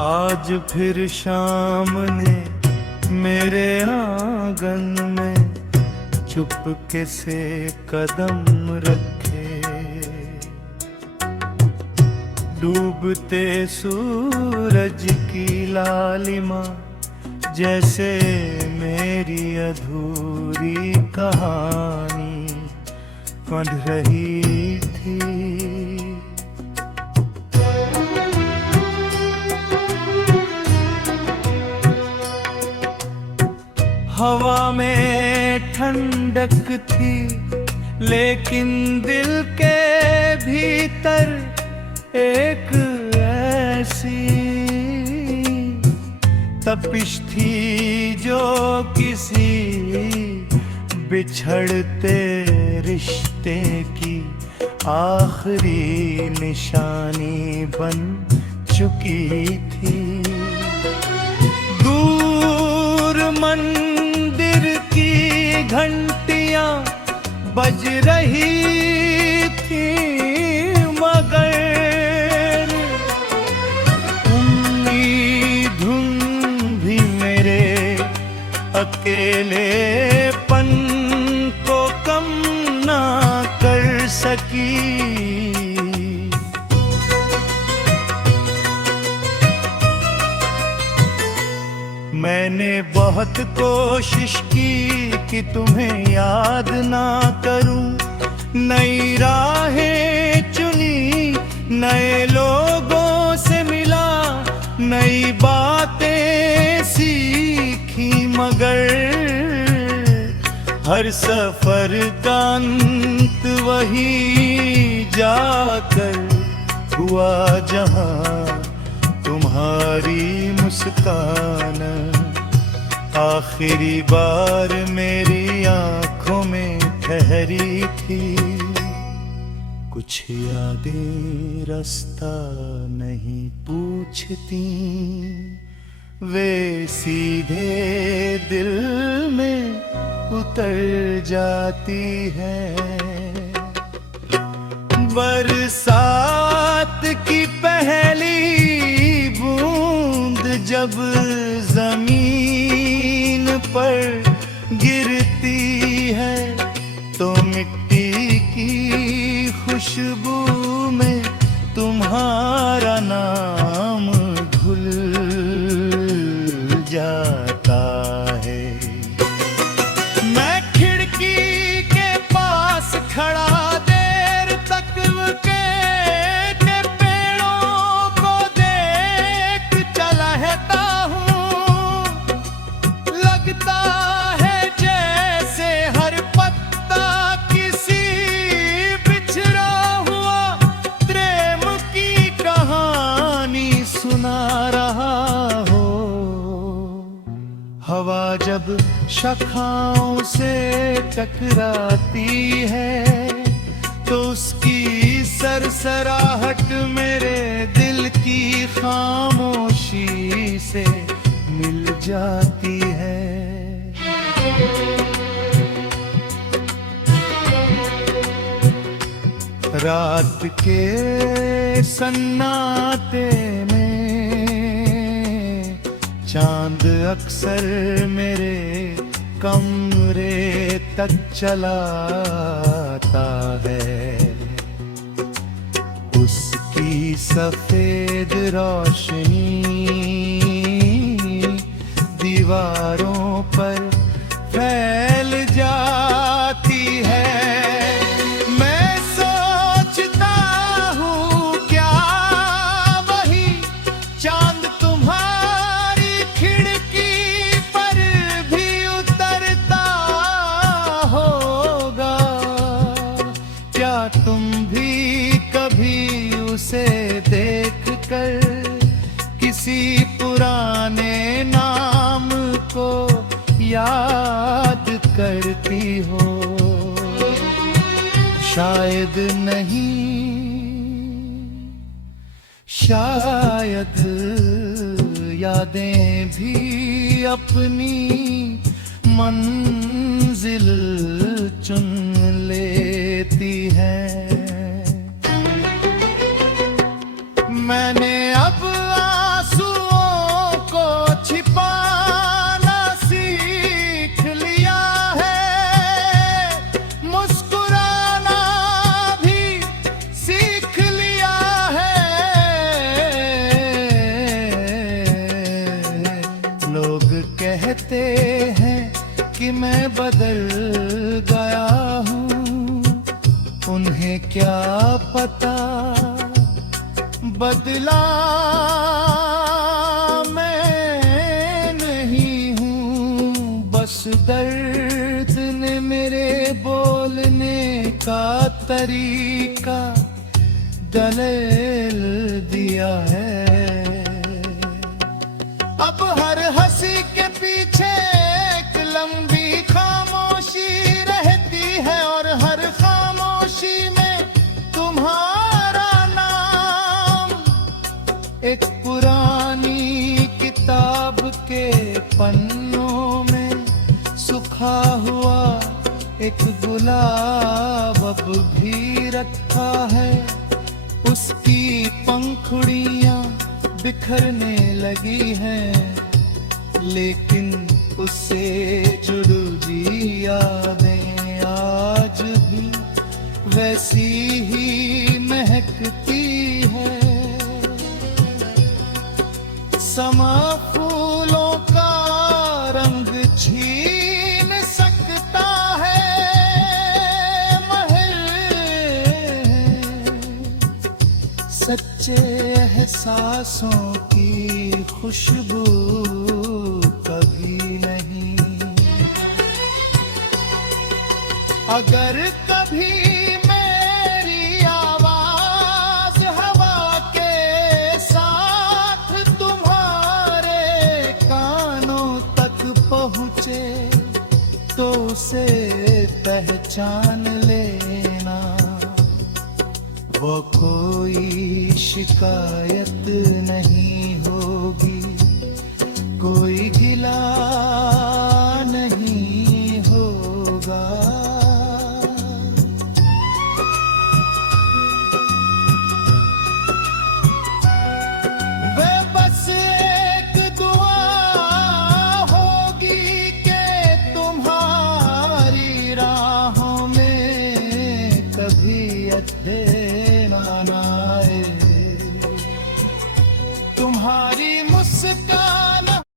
आज फिर शाम ने मेरे आंगन में चुपके से कदम रखे। डूबते सूरज की लालिमा जैसे मेरी अधूरी कहानी पढ़ रही थी। हवा में ठंडक थी लेकिन दिल के भीतर एक ऐसी तपिश थी जो किसी बिछड़ते रिश्ते की आखिरी निशानी बन चुकी थी। दूर मंदिर की घंटियां बज रही थी मगर उम्मीद भी मेरे अकेलेपन को कम ना कर सकी। मैंने बहुत कोशिश की कि तुम्हें याद ना करूं, नई राहें चुनी, नए लोगों से मिला, नई बातें सीखी मगर हर सफर का अंत वही जाकर हुआ जहां तुम्हारी मुस्कान आखिरी बार मेरी आंखों में ठहरी थी। कुछ यादें रास्ता नहीं पूछती, वे सीधे दिल में उतर जाती हैं। बरसात की पहली बूंद जब जमीन पर गिरती है तो मिट्टी की खुशबू में तुम्हारा नाम घुल जाता है। मैं खिड़की के पास खड़ा देर तक के पेड़ों को देख चला हूँ। लगता है जैसे हर पत्ता किसी बिछड़ा हुआ प्रेम की कहानी सुना रहा हो। हवा जब शाखाओं से टकराती है तो उसकी सरसराहट मेरे दिल की खामोशी से मिल जाती है। रात के सन्नाटे में चांद अक्सर मेरे कमरे तक चला आता है। उसकी सफेद रोशनी दीवारों पर फैल जाती है। मैं सोचता हूँ क्या वही चांद तुम्हारी खिड़की पर भी उतरता होगा। क्या तुम भी कभी उसे देखकर किसी पुराने नाम को याद करती हो? शायद नहीं, शायद यादें भी अपनी मंजिल चुन लेती हैं। मैंने अब आंसुओं मैं बदल गया हूँ, उन्हें क्या पता बदला मैं नहीं हूँ। बस दर्द ने मेरे बोलने का तरीका दलेल दिया है। अब हर हंसी के पीछे एक लंबी खामोशी रहती है, और हर खामोशी में तुम्हारा नाम। एक पुरानी किताब के पन्नों में सूखा हुआ एक गुलाब अब भी रखा है। उसकी पंखुड़ियां बिखरने लगी हैं, लेकिन उससे जुड़ी यादें आज भी वैसी ही महकती है। समा फूलों का रंग छीन सकता है, महल सच्चे एहसासों की खुशबू कभी नहीं। अगर कभी मेरी आवाज हवा के साथ तुम्हारे कानों तक पहुँचे, तो उसे पहचान लेना। वो कोई शिकायत नहीं